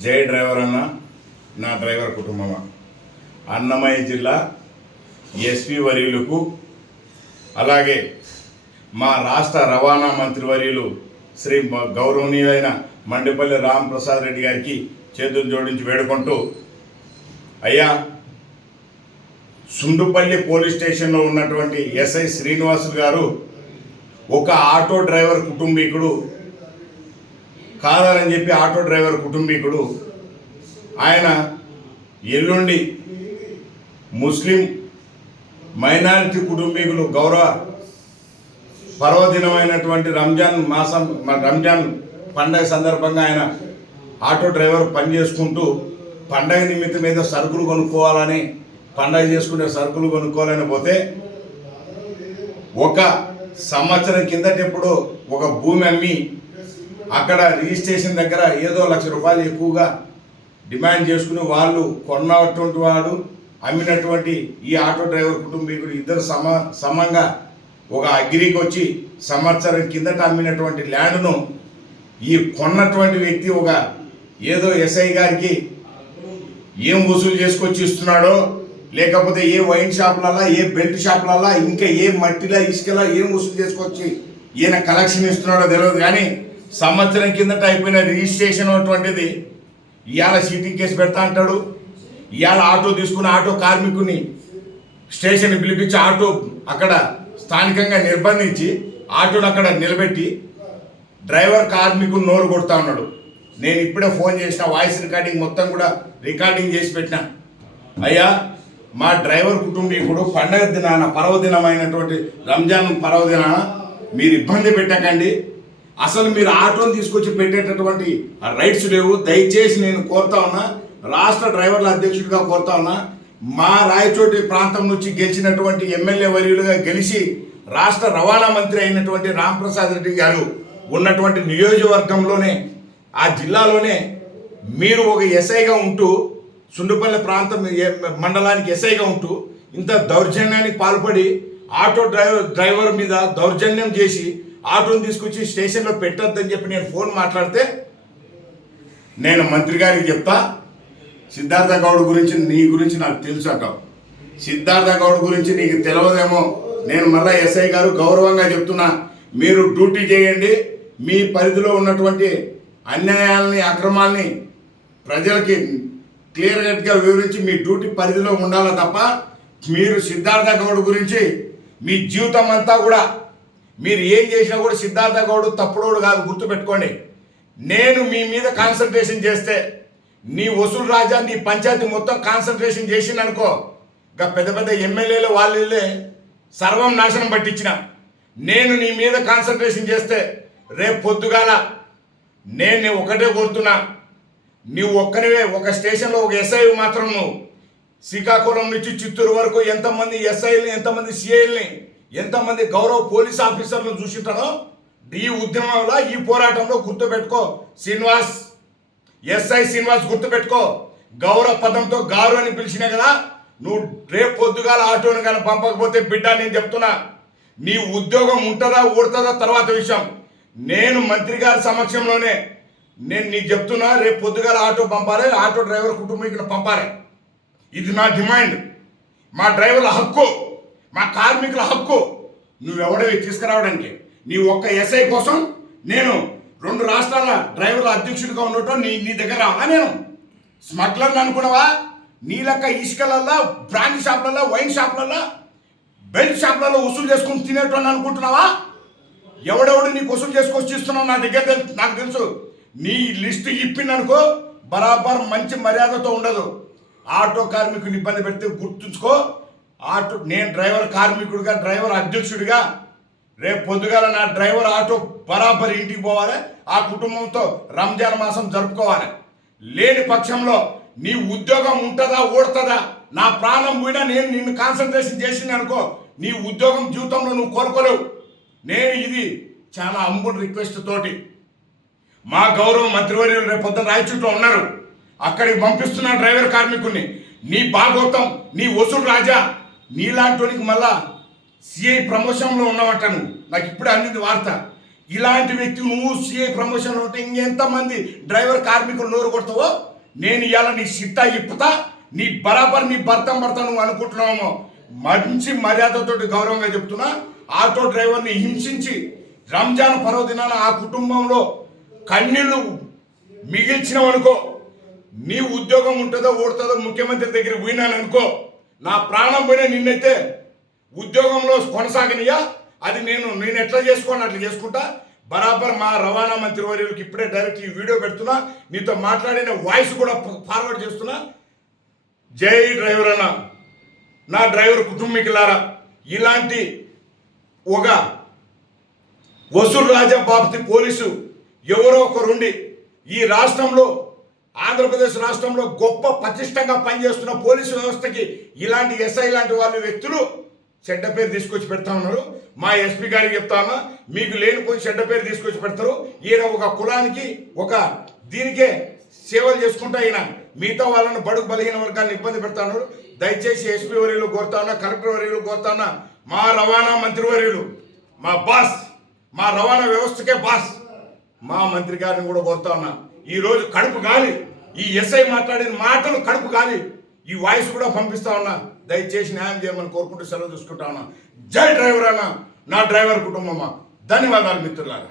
జై డ్రైవర్ అన్న, నా డ్రైవర్ కుటుంబమా. అన్నమయ్య జిల్లా ఎస్పీ వర్యులకు, అలాగే మా రాష్ట్ర రవాణా మంత్రి వర్యులు శ్రీ గౌరవనీయులైన మండిపల్లి రాంప్రసాద్ రెడ్డి గారికి చేతులు జోడించి వేడుకుంటూ, అయ్యా, సుండుపల్లి పోలీస్ స్టేషన్లో ఉన్నటువంటి ఎస్ఐ శ్రీనివాసులు గారు ఒక ఆటో డ్రైవర్ కుటుంబీకుడు కాదని చెప్పి ఆటో డ్రైవర్ కుటుంబీకుడు ఆయన ఎల్లుండి ముస్లిం మైనారిటీ కుటుంబీకులు గౌరవ పర్వదినమైనటువంటి రంజాన్ పండగ సందర్భంగా ఆయన ఆటో డ్రైవర్ పని చేసుకుంటూ పండగ నిమిత్తం మీద సరుకులు కొనుక్కోవాలని, పండగ చేసుకునే సరుకులు కొనుక్కోవాలని పోతే ఒక సంవత్సరం కిందటెప్పుడు ఒక భూమి అమ్మి అక్కడ రిజిస్ట్రేషన్ దగ్గర ఏదో ₹1,00,000 ఎక్కువగా డిమాండ్ చేసుకుని వాళ్ళు కొన్నటువంటి వాడు అమ్మినటువంటి ఈ ఆటో డ్రైవర్ కుటుంబీకులు ఇద్దరు సమంగా ఒక అగ్రికి వచ్చి సంవత్సరం కిందట అమ్మినటువంటి ల్యాండ్ను ఈ కొన్నటువంటి వ్యక్తి ఒక ఏదో ఎస్ఐ గారికి ఏం వసూలు చేసుకొచ్చి ఇస్తున్నాడో, లేకపోతే ఏ వైన్ షాపులల్లా, ఏ బెల్ట్ షాపులల్లా, ఇంకా ఏ మట్టిలా ఇసుకలా ఏం వసూలు చేసుకొచ్చి ఈయన కలెక్షన్ ఇస్తున్నాడో తెలియదు. కానీ సంవత్సరం కిందట అయిపోయిన రిజిస్ట్రేషన్ అటువంటిది ఇవాళ సీటింగ్ కేసు పెడతా అంటాడు. ఇవాళ ఆటో తీసుకున్న ఆటో కార్మికుని స్టేషన్ పిలిపించి ఆటో అక్కడ స్థానికంగా నిర్బంధించి ఆటోను అక్కడ నిలబెట్టి డ్రైవర్ కార్మికుని నోరు కొడతా ఉన్నాడు. నేను ఇప్పుడే ఫోన్ చేసిన, వాయిస్ రికార్డింగ్ మొత్తం కూడా రికార్డింగ్ చేసి పెట్టిన. అయ్యా, మా డ్రైవర్ కుటుంబీకుడు పండగ దినాన, పర్వదినమైనటువంటి రంజాన్ పర్వదినాన మీరు ఇబ్బంది పెట్టకండి. అసలు మీరు ఆటోని తీసుకొచ్చి పెట్టేటటువంటి రైట్స్ లేవు. దయచేసి నేను కోరుతా ఉన్నా, రాష్ట్ర డ్రైవర్ల అధ్యక్షుడిగా కోరుతా ఉన్నా, మా రాయచోటి ప్రాంతం నుంచి గెలిచినటువంటి ఎమ్మెల్యే వర్యులుగా గెలిచి రాష్ట్ర రవాణా మంత్రి అయినటువంటి రాంప్రసాద్ రెడ్డి గారు ఉన్నటువంటి నియోజకవర్గంలోనే, ఆ జిల్లాలోనే మీరు ఒక ఎస్ఐగా ఉంటూ, సుండుపల్లి ప్రాంతం మండలానికి ఎస్ఐగా ఉంటూ ఇంత దౌర్జన్యానికి పాల్పడి ఆటో డ్రైవర్ మీద దౌర్జన్యం చేసి ఆటోని తీసుకొచ్చి స్టేషన్లో పెట్టొద్దని చెప్పి నేను ఫోన్ మాట్లాడితే, నేను మంత్రి గారికి చెప్తా, సిద్ధార్థ గౌడ్ గురించి నీ గురించి నాకు తెలుసు అంటావు. సిద్ధార్థ గౌడ్ గురించి నీకు తెలియదేమో. నేను మళ్ళీ ఎస్ఐ గారు గౌరవంగా చెప్తున్నా, మీరు డ్యూటీ చేయండి. మీ పరిధిలో ఉన్నటువంటి అన్యాయాలని, అక్రమాలని ప్రజలకి క్లియర్ కట్గా వివరించి మీ డ్యూటీ పరిధిలో ఉండాలి తప్ప మీరు సిద్ధార్థ గౌడ్ గురించి మీ జీవితం అంతా కూడా మీరు ఏం చేసినా కూడా సిద్ధార్థ గౌడ్ తప్పుడోడు కాదు, గుర్తుపెట్టుకోండి. నేను మీ మీద కాన్సన్ట్రేషన్ చేస్తే నీ వసూలు రాజా, నీ పంచాయతీ మొత్తం కాన్సన్ట్రేషన్ చేసిందనుకో, ఇంకా పెద్ద పెద్ద ఎమ్మెల్యేలు వాళ్ళే సర్వం నాశనం పట్టించిన. నేను నీ మీద కాన్సన్ట్రేషన్ చేస్తే రేపు పొద్దుగాల నేను ఒకటే కోరుతున్నా, నువ్వు ఒక్కనివే ఒక స్టేషన్లో ఒక ఎస్ఐ మాత్రం నువ్వు శ్రీకాకుళం నుంచి చిత్తూరు వరకు ఎంతమంది ఎస్ఐల్ని, ఎంతమంది సిఐల్ని, ఎంతమంది గౌరవ పోలీస్ ఆఫీసర్లను చూసింటానో ఈ ఉద్యమంలో, ఈ పోరాటంలో గుర్తుపెట్టుకో శ్రీనివాస్, ఎస్ఐ శ్రీనివాస్ గుర్తుపెట్టుకో. గౌరవ పదంతో గారు అని పిలిచినా కదా, నువ్వు రేపు పొద్దుగాల ఆటోని కానీ పంపకపోతే బిడ్డ, నేను చెప్తున్నా, నీ ఉద్యోగం ఉంటుందా ఊడుతుందా తర్వాత విషయం. నేను మంత్రి గారి సమక్షంలోనే నేను నీకు చెప్తున్నా, రేపు పొద్దుగాల ఆటో పంపాలి, ఆటో డ్రైవర్ కుటుంబీకులు పంపాలి. ఇది నా డిమాండ్. మా డ్రైవర్ల హక్కు, మా కార్మికుల హక్కు. నువ్వెవడవి తీసుకురావడానికి నీ ఒక్క ఎస్ఐ కోసం నేను 2 రాష్ట్రాల డ్రైవర్ల అధ్యక్షుడిగా ఉండటం నీ దగ్గర రావా? నేను స్మగ్లర్ని అనుకున్నావా? నీ లెక్క ఇసుకలల్లో, బ్రాండ్ షాపులలో, వైన్ షాపులలో, బెల్ట్ షాపులలో వసూలు చేసుకుని తినేటోని అనుకుంటున్నావా? ఎవడెవడు నీకు వసూలు చేసుకొచ్చి ఇస్తున్నావు నా దగ్గర నాకు తెలుసు. నీ లిస్టు ఇప్పిందనుకో బరాబర్ మంచి మర్యాదతో ఉండదు. ఆటో కార్మికుని ఇబ్బంది పెడితే గుర్తుంచుకో, నేను డ్రైవర్ కార్మికుడిగా, డ్రైవర్ అధ్యక్షుడిగా రేపు పొద్దుగాల నా డ్రైవర్ ఆటో బరాబర్ ఇంటికి పోవాలి, ఆ కుటుంబంతో రంజాన్ మాసం జరుపుకోవాలి. లేని పక్షంలో నీ ఉద్యోగం ఉంటుందా ఊడుతుందా? నా ప్రాణం పోయినా నేను నిన్ను కాన్సన్ట్రేషన్ చేసింది అనుకో, నీ ఉద్యోగం జీవితంలో నువ్వు కోరుకోలేవు. నేను ఇది చాలా హంబుల్ రిక్వెస్ట్ తోటి, మా గౌరవ మంత్రివర్యులు రేపు పొద్దున రాయచూట్లో ఉన్నారు, అక్కడికి పంపిస్తున్న డ్రైవర్ కార్మికుడిని. నీ భాగవతం, నీ వసూలు రాజా, నీలాంటి మళ్ళా సిఐ ప్రమోషన్లో ఉన్నావంట. నువ్వు నాకు ఇప్పుడే అందింది వార్త. ఇలాంటి వ్యక్తి నువ్వు సిఐ ప్రమోషన్ ఉంటే ఇంకెంతమంది డ్రైవర్ కార్మికులు నోరు కొడతావో నేను ఇవాళ నీ సిట్టా ఇప్పుతా, నీ బరాబర్ నీ భర్త నువ్వు అనుకుంటున్నావేమో. మంచి మర్యాదతోటి గౌరవంగా చెప్తున్నా, ఆటో డ్రైవర్ని హింసించి రంజాన్ పర్వదినాన ఆ కుటుంబంలో కన్నీళ్లు మిగిల్చినవనుకో, నీ ఉద్యోగం ఉంటుందో ఓడుతుందో ముఖ్యమంత్రి దగ్గర పోయినాను అనుకో, నా ప్రాణం పోయినా నిన్నైతే ఉద్యోగంలో కొనసాగనియా. అది నేను ఎట్లా చేసుకోని అట్లా చేసుకుంటా. బరాబర్ మా రవాణా మంత్రి వర్యులకి ఇప్పుడే డైరెక్ట్ ఈ వీడియో పెడుతున్నా, నీతో మాట్లాడిన వాయిస్ కూడా ఫార్వర్డ్ చేస్తున్నా. జై డ్రైవర్ అన్న, నా డ్రైవర్ కుటుంబీకులారా, ఇలాంటి ఒక వసూలు రాజా బాబతి పోలీసు ఎవరో ఒకరుండి ఈ రాష్ట్రంలో ఆంధ్రప్రదేశ్ రాష్ట్రంలో గొప్ప పటిష్టంగా పనిచేస్తున్న పోలీసు వ్యవస్థకి ఇలాంటి ఎస్ఐ లాంటి వాళ్ళ వ్యక్తులు చెడ్డ పేరు తీసుకొచ్చి పెడతా ఉన్నారు. మా ఎస్పీ గారికి చెప్తా ఉన్నా, మీకు లేనిపోయి చెడ్డ పేరు తీసుకొచ్చి పెడతారు. ఈయన ఒక కులానికి ఒక దీనికే సేవలు చేసుకుంటా ఈయన మిగతా వాళ్ళను బడుగు బలహీన వర్గాలను ఇబ్బంది పెడతా ఉన్నారు. దయచేసి ఎస్పీ వర్యులు కోరుతా ఉన్నా, కలెక్టర్ వర్యులు కోరుతా ఉన్నా, మా రవాణా మంత్రి వర్యులు మా బాస్, మా రవాణా వ్యవస్థకే బాస్, మా మంత్రి గారిని కూడా కోరుతా ఉన్నా, ఈరోజు కడుపు గాలి ఈ ఎస్ఐ మాట్లాడిన మాటలు కడుపు గాలి, ఈ వాయిస్ కూడా పంపిస్తా ఉన్నా. దయచేసి న్యాయం చేయమని కోరుకుంటూ సెలవు చూసుకుంటా ఉన్నా. జై డ్రైవర్ అన్న, నా డ్రైవర్ కుటుంబమా. ధన్యవాదాలు మిత్రులారా.